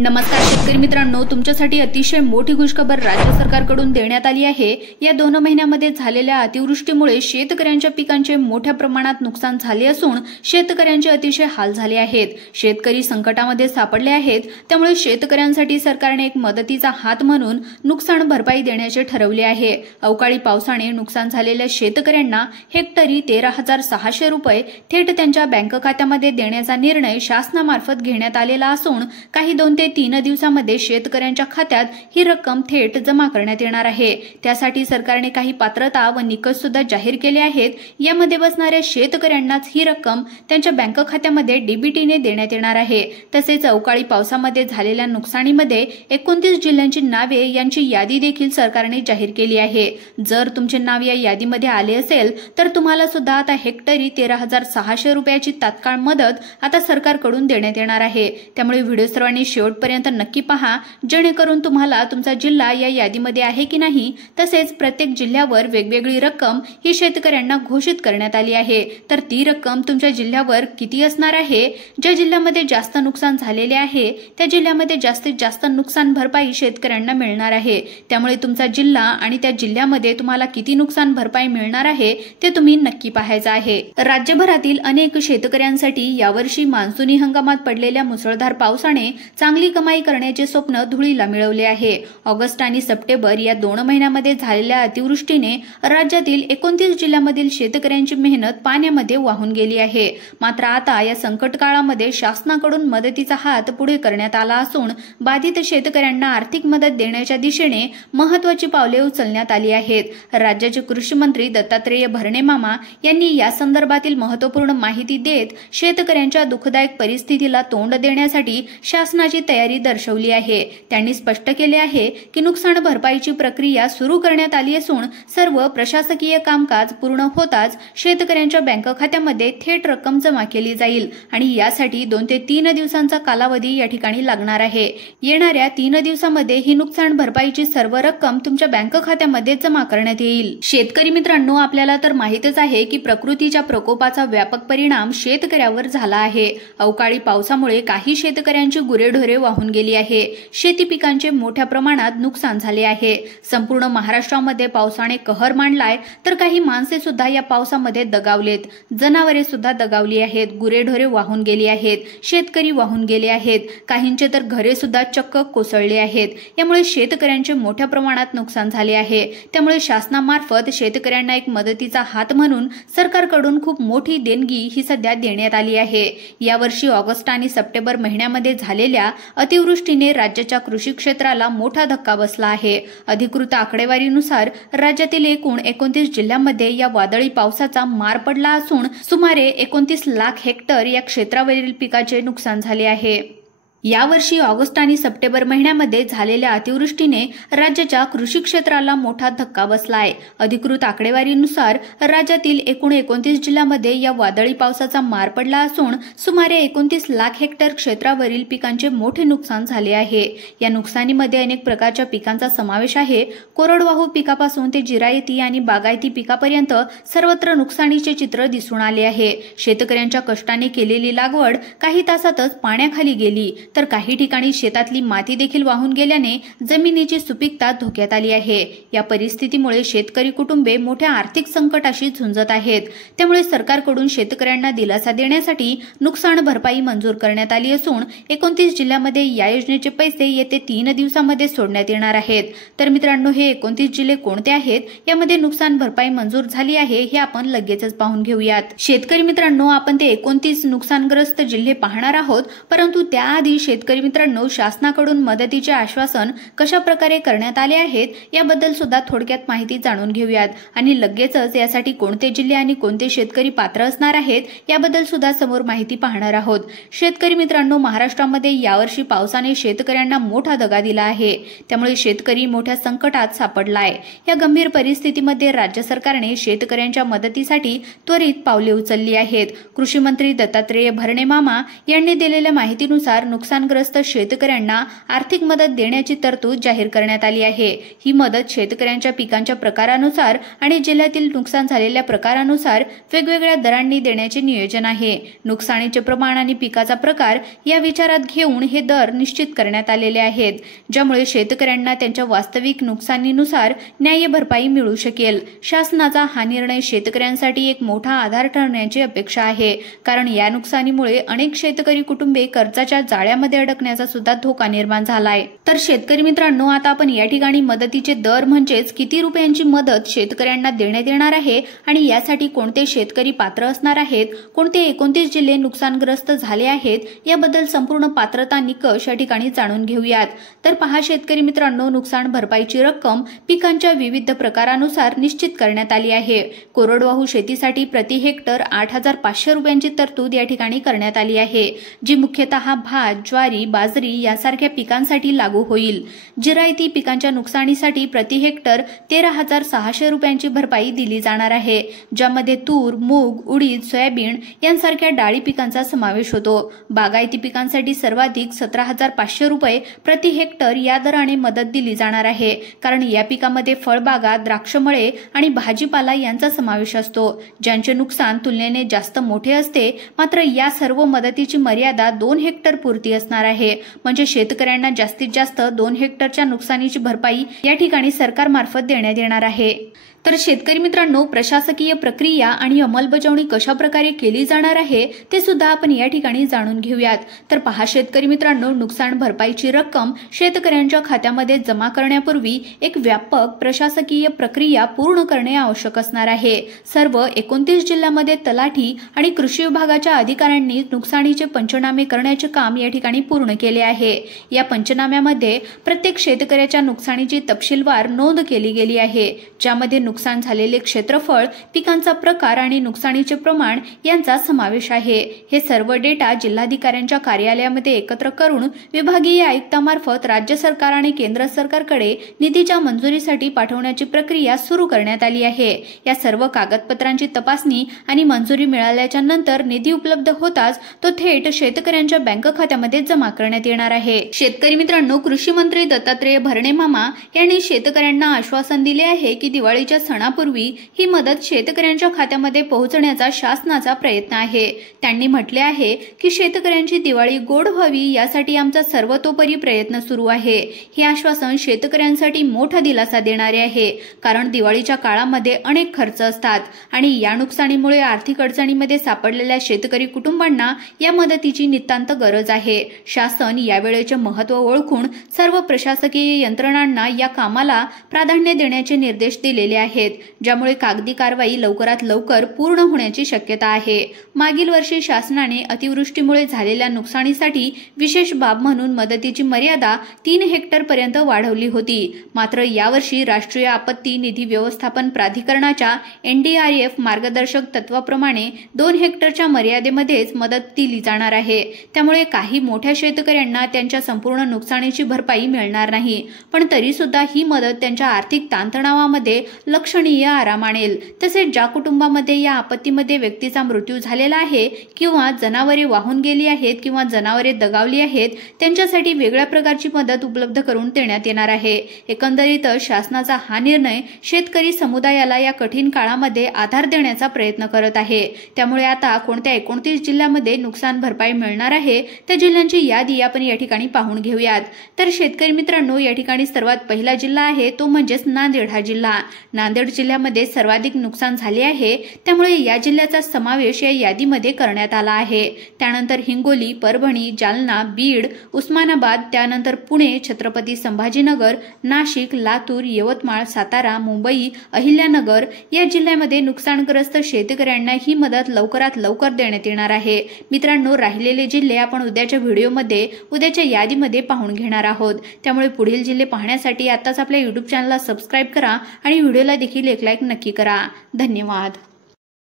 नमस्कार शेतकरी मित्रांनो, तुमच्यासाठी अतिशय मोठी खुशखबर राज्य सरकारकडून देण्यात आली आहे। या 2 महिन्यांमध्ये झालेल्या अतिवृष्टीमुळे शेतकऱ्यांच्या पिकांचे मोठ्या प्रमाणात नुकसान झाले असून शेतकऱ्यांचे अतिशय हाल झाले आहेत। शेतकरी संकटामध्ये सापडले आहेत, त्यामुळे शेतकऱ्यांसाठी सरकारने एक मदतीचा हात म्हणून नुकसान भरपाई देण्याचे ठरवले आहे। अवकाळी पावसाने नुकसान झालेल्या शेतकऱ्यांना हेक्टरी 13,600 रुपये थेट त्यांच्या बँक खात्यामध्ये देण्याचा निर्णय शासनामार्फत घेण्यात आलेला असून काही 2 ते 3 दिवसांमध्ये शेतकऱ्यांच्या खात्यात ही रक्कम थेट जमा करण्यात येणार आहे। त्यासाठी सरकारने काही पात्रता व निकष सुद्धा जाहीर केले आहेत। यामध्ये बसणाऱ्या शेतकऱ्यांनाच ही रक्कम त्यांच्या बँक खात्यामध्ये डीबीटीने देण्यात येणार आहे। तसेच अवकाळी पावसामध्ये झालेल्या नुकसानीमध्ये 29 जिल्ह्यांची नावे यांची यादी देखील सरकारने जाहीर केली आहे। जर तुमचे नाव या यादीमध्ये आले असेल तर तुम्हाला सुद्धा आता हेक्टरी 13,600 रुपयाची तात्काळ मदत आता सरकारकडून देण्यात येणार आहे। त्यामुळे व्हिडिओ सर्वांनी शेवटपर्यंत नक्की पहा, जेणेकरून तुम्हाला तुमचा जिल्हा या यादीमध्ये आहे की नाही, तसेच प्रत्येक जिल्ह्यावर वेगवेगळी रक्कम ही शेतकऱ्यांना घोषित करण्यात आली आहे। तर ती रक्कम तुमच्या जिल्ह्यावर किती असणार आहे? ज्या जिल्ह्यामध्ये जास्त नुकसान झालेले आहे त्या जिल्ह्यामध्ये जास्तीत जास्त नुकसान भरपाई शेतकऱ्यांना मिळणार आहे। त्यामुळे तुमचा जिल्हा आणि त्या जिल्ह्यामध्ये तुम्हाला किती नुकसान भरपाई मिळणार आहे ते तुम्ही नक्की पाहायचं आहे। राज्यभरातील अनेक शेतकऱ्यांसाठी यावर्षी मान्सूनी हंगामात पडलेल्या मुसळधार पावसाने चांगली कमाई करण्याचे स्वप्न धुळीला मिळवले आहे। ऑगस्ट आणि सप्टेंबर या 2 महिन्यांमध्ये झालेल्या अतिवृष्टीने राज्यातील 29 जिल्ह्यांमधील शेतकऱ्यांची मेहनत पाण्यामध्ये वाहून गेली आहे। मात्र आता या संकट काळामध्ये शासनाकडून मदतीचा हात पुढे करण्यात आला असून बाधित शेतकऱ्यांना आर्थिक मदत देण्याच्या दिशेने महत्त्वाची पावले उचलण्यात आली आहेत। राज्याचे कृषी मंत्री दत्तात्रेय भरणे मामा यांनी या संदर्भातील महत्त्वपूर्ण माहिती देत शेतकऱ्यांच्या दुःखदायक परिस्थितीला तोंड देण्यासाठी शासनाची तयारी दर्शवली आहे। त्यांनी स्पष्ट केले आहे की नुकसान भरपाईची प्रक्रिया सुरू करण्यात आली असून सर्व प्रशासकीय कामकाज पूर्ण होताच शेतकऱ्यांच्या बँक खात्यामध्ये थेट रक्कम जमा केली जाईल आणि यासाठी 2 ते 3 दिवसांचा कालावधी या ठिकाणी लागणार आहे। येणाऱ्या 3 दिवसांमध्ये ही नुकसान भरपाईची सर्व रक्कम तुमच्या बँक खात्यामध्ये जमा करण्यात येईल। शेतकरी मित्रांनो, आपल्याला तर माहितच आहे की प्रकृतीच्या प्रकोपाचा व्यापक परिणाम शेतकऱ्यावर झाला आहे। अवकाळी पावसामुळे काही शेतकऱ्यांची गुरेढोरे वाहून गेली आहे। शेती पिकांचे मोठ्या प्रमाणात नुकसान झाले आहे। संपूर्ण महाराष्ट्रामध्ये पावसाने कहर मांडलाय, तर काही माणसे सुद्धा या पावसामध्ये दगावलेत, जनावरे सुद्धा दगावली आहेत, गुरेढोरे वाहून गेली आहेत, शेतकरी वाहून गेले आहेत, काहींचे तर घरे सुद्धा चक्क कोसळले आहेत। यामुळे शेतकऱ्यांचे मोठ्या प्रमाणात नुकसान झाले आहे। त्यामुळे शासनामार्फत शेतकऱ्यांना एक मदतीचा हात म्हणून सरकारकडून खूप मोठी देणगी ही सध्या देण्यात आली आहे। यावर्षी ऑगस्ट आणि सप्टेंबर महिन्यामध्ये झालेल्या अतिवृष्टीने राज्याच्या कृषी क्षेत्राला मोठा धक्का बसला आहे। अधिकृत आकडेवारीनुसार राज्यातील एकूण 29 जिल्ह्यांमध्ये या वादळी पावसाचा मार पडला असून सुमारे 29 लाख हेक्टर या क्षेत्रावरील पिकाचे नुकसान झाले आहे। यावर्षी ऑगस्ट आणि सप्टेंबर महिन्यामध्ये झालेल्या अतिवृष्टीने राज्याच्या कृषी क्षेत्राला मोठा धक्का बसलाय। अधिकृत आकडेवारीनुसार राज्यातील एकूण 29 जिल्ह्यांमध्ये या वादळी पावसाचा मार पडला असून सुमारे 29 लाख हेक्टर क्षेत्रावरील पिकांचे मोठे नुकसान झाले आहे। या नुकसानीमध्ये अनेक प्रकारच्या पिकांचा समावेश आहे। कोरडवाहू पिकापासून ते जिरायती आणि बागायती पिकापर्यंत सर्वत्र नुकसानीचे चित्र दिसून आले आहे। शेतकऱ्यांच्या कष्टाने केलेली लागवड काही तासातच पाण्याखाली गेली, तर काही ठिकाणी शेतातली माती देखील वाहून गेल्याने जमिनीची सुपीकता धोक्यात आली आहे। या परिस्थितीमुळे शेतकरी कुटुंबे मोठ्या आर्थिक संकटाशी झुंजत आहेत। त्यामुळे सरकारकडून शेतकऱ्यांना दिलासा देण्यासाठी नुकसान भरपाई मंजूर करण्यात आली असून 29 जिल्ह्यांमध्ये या योजनेचे पैसे येते 3 दिवसांमध्ये सोडण्यात येणार आहेत। तर मित्रांनो, हे 29 जिल्हे कोणते आहेत, यामध्ये नुकसान भरपाई मंजूर झाली आहे हे आपण लगेचच पाहून घेऊयात। शेतकरी मित्रांनो, आपण ते 29 नुकसानग्रस्त जिल्हे पाहणार आहोत, परंतु त्याआधी शेतकरी मित्रांनो, शासनाकडून मदतीचे आश्वासन कशा प्रकारे करण्यात आले आहेत याबद्दल सुद्धा थोडक्यात माहिती जाणून घेऊयात आणि लगेचच यासाठी कोणते जिल्हे आणि कोणते शेतकरी पात्र असणार आहेत याबद्दल सुद्धा समोर माहिती पाहणार आहोत। शेतकरी मित्रांनो, महाराष्ट्रामध्ये यावर्षी पावसाने शेतकऱ्यांना मोठा दगा दिला आहे। त्यामुळे शेतकरी मोठ्या संकटात सापडलाय। या गंभीर परिस्थितीमध्ये राज्य सरकारने शेतकऱ्यांच्या मदतीसाठी त्वरित पावले उचलली आहेत। कृषी मंत्री दत्तात्रेय भरणे मामा यांनी दिलेल्या माहितीनुसार नुकसान नुकसानग्रस्त शेतकऱ्यांना आर्थिक मदत देण्याची तरतूद जाहीर करण्यात आली आहे। ही मदत शेतकऱ्यांच्या पिकांच्या प्रकारानुसार आणि जिल्ह्यातील नुकसान झालेल्या प्रकारानुसार वेगवेगळ्या दरांनी देण्याचे नियोजन आहे। नुकसानीचे प्रमाण आणि पिकाचा प्रकार या विचारात घेऊन हे दर निश्चित करण्यात आलेले आहेत, ज्यामुळे शेतकऱ्यांना त्यांच्या वास्तविक नुकसानीनुसार न्याय्य भरपाई मिळू शकेल। शासनाचा हा निर्णय शेतकऱ्यांसाठी एक मोठा आधार ठरण्याची अपेक्षा आहे, कारण या नुकसानीमुळे अनेक शेतकरी कुटुंबे कर्जाच्या जाळ्यामध्ये अडकण्याचा सुद्धा धोका निर्माण झालाय। तर शेतकरी मित्रांनो, आता आपण या ठिकाणी मदतीचे दर म्हणजेच किती रुपयांची मदत शेतकऱ्यांना देण्यात येणार आहे आणि यासाठी कोणते शेतकरी पात्र असणार आहेत, कोणते 29 जिल्हे नुकसानग्रस्त झाले आहेत, याबद्दल संपूर्ण पात्रता निकष या ठिकाणी जाणून घेऊयात। तर पहा शेतकरी मित्रांनो, नुकसान भरपाईची रक्कम पिकांच्या विविध प्रकारानुसार निश्चित करण्यात आली आहे। कोरडवाहू शेतीसाठी प्रति हेक्टर 8,500 रुपयांची तरतूद या ठिकाणी करण्यात आली आहे, जी मुख्यतः भात, ज्वारी, बाजरी यासारख्या पिकांसाठी लागू होईल। जिरायती पिकांच्या नुकसानीसाठी प्रति हेक्टर 13,600 रुपयांची भरपाई दिली जाणार आहे, ज्यामध्ये तूर, मूग, उडीद, सोयाबीन यांसारख्या डाळी पिकांचा समावेश होतो। बागायती पिकांसाठी सर्वाधिक 17,500 रुपये प्रति हेक्टर या दराने मदत दिली जाणार आहे, कारण या पिकामध्ये फळबागा, द्राक्षमळे आणि भाजीपाला यांचा समावेश असतो, ज्यांचे नुकसान तुलनेने जास्त मोठे असते। मात्र या सर्व मदतीची मर्यादा 2 हेक्टर पुरती असणार आहे, म्हणजे शेतकऱ्यांना जास्तीत जास्त 2 हेक्टरच्या नुकसानीची भरपाई या ठिकाणी सरकारमार्फत देण्यात येणार आहे। तर शेतकरी मित्रांनो, प्रशासकीय प्रक्रिया आणि अंमलबजावणी कशा प्रकारे केली जाणार आहे ते सुद्धा आपण या ठिकाणी जाणून घेऊयात। तर पहा शेतकरी मित्रांनो, नुकसान भरपाईची रक्कम शेतकऱ्यांच्या खात्यामध्ये जमा करण्यापूर्वी एक व्यापक प्रशासकीय प्रक्रिया पूर्ण करणे आवश्यक असणार आहे। सर्व 29 जिल्ह्यांमध्ये तलाठी आणि कृषी विभागाच्या अधिकाऱ्यांनी नुकसानीचे पंचनामे करण्याचे काम या ठिकाणी पूर्ण केले आहे। या पंचनाम्यामध्ये प्रत्येक शेतकऱ्याच्या नुकसानीची तपशीलवार नोंद केली गेली आहे, ज्यामध्ये नुकसान झालेले क्षेत्रफळ, पिकांचा प्रकार आणि नुकसानीचे प्रमाण यांचा समावेश आहे। हे सर्व डेटा जिल्हाधिकाऱ्यांच्या कार्यालयामध्ये एकत्र करून विभागीय आयुक्तामार्फत राज्य सरकार आणि केंद्र सरकारकडे निधीच्या मंजुरीसाठी पाठवण्याची प्रक्रिया सुरू करण्यात आली आहे। या सर्व कागदपत्रांची तपासणी आणि मंजुरी मिळाल्याच्या नंतर निधी उपलब्ध होताच तो थेट शेतकऱ्यांच्या बँक खात्यामध्ये जमा करण्यात येणार आहे। शेतकरी मित्रांनो, कृषी मंत्री दत्तात्रय भरणे मामा यांनी शेतकऱ्यांना आश्वासन दिले आहे की दिवाळीच्या सणापूर्वी ही मदत शेतकऱ्यांच्या खात्यामध्ये पोहोचण्याचा शासनाचा प्रयत्न आहे। त्यांनी म्हटले आहे की शेतकऱ्यांची दिवाळी गोड व्हावी यासाठी आमचा सर्वतोपरी प्रयत्न सुरू आहे। हे आश्वासन शेतकऱ्यांसाठी मोठा दिलासा देणारे आहे, कारण दिवाळीच्या काळामध्ये अनेक खर्च असतात आणि या नुकसानीमुळे आर्थिक अडचणीमध्ये सापडलेल्या शेतकरी कुटुंबांना या मदतीची नितांत गरज आहे। शासन यावेळेचे महत्त्व ओळखून सर्व प्रशासकीय यंत्रणांना या कामाला प्राधान्य देण्याचे निर्देश दिलेले आहेत, ज्यामुळे कागदी कारवाई लवकरात लवकर पूर्ण होण्याची शक्यता आहे। मागील वर्षी शासनाने अतिवृष्टीमुळे झालेल्या नुकसानीसाठी विशेष बाब म्हणून मदतीची मर्यादा 3 हेक्टर पर्यंत वाढवली होती। मात्र यावर्षी राष्ट्रीय आपत्ती निधी व्यवस्थापन प्राधिकरणाच्या NDRF मार्गदर्शक तत्वाप्रमाणे 2 हेक्टरच्या मर्यादेमध्येच मदत दिली जाणार आहे। त्यामुळे काही मोठ्या शेतकऱ्यांना त्यांच्या संपूर्ण नुकसानीची भरपाई मिळणार नाही, पण तरी सुद्धा ही मदत त्यांच्या आर्थिक ताणतणावामध्ये लक्षणीय आराम आणेल। तसेच ज्या कुटुंबामध्ये या आपत्तीमध्ये व्यक्तीचा मृत्यू झालेला आहे किंवा जनावरे वाहून गेली आहेत किंवा जनावरे दगावली आहेत, त्यांच्यासाठी वेगळ्या प्रकारची मदत उपलब्ध करून देण्यात येणार आहे। एकंदरीत शासनाचा हा निर्णय शेतकरी समुदायाला या कठीण काळामध्ये आधार देण्याचा प्रयत्न करत आहे। त्यामुळे आता कोणत्या 29 जिल्ह्यांमध्ये नुकसान भरपाई मिळणार आहे त्या जिल्ह्यांची यादी आपण या ठिकाणी पाहून घेऊयात। तर शेतकरी मित्रांनो, या ठिकाणी सर्वात पहिला जिल्हा आहे तो म्हणजेच नांदेड हा जिल्हा। नांदेड जिल्ह्यामध्ये सर्वाधिक नुकसान झाले आहे, त्यामुळे या जिल्ह्याचा समावेश या यादीमध्ये करण्यात आला आहे। त्यानंतर हिंगोली, परभणी, जालना, बीड, उस्मानाबाद, त्यानंतर पुणे, छत्रपती संभाजीनगर, नाशिक, लातूर, यवतमाळ, सातारा, मुंबई, अहिल्यानगर या जिल्ह्यामध्ये नुकसानग्रस्त शेतकऱ्यांना ही मदत लवकरात लवकर देण्यात येणार आहे। मित्रांनो, राहिलेले जिल्हे आपण उद्याच्या व्हिडिओमध्ये उद्याच्या यादीमध्ये पाहून घेणार आहोत, त्यामुळे पुढील जिल्हे पाहण्यासाठी आताच आपल्या YouTube चॅनलला सबस्क्राइब करा आणि व्हिडिओला देखील एक लाईक नक्की करा। धन्यवाद।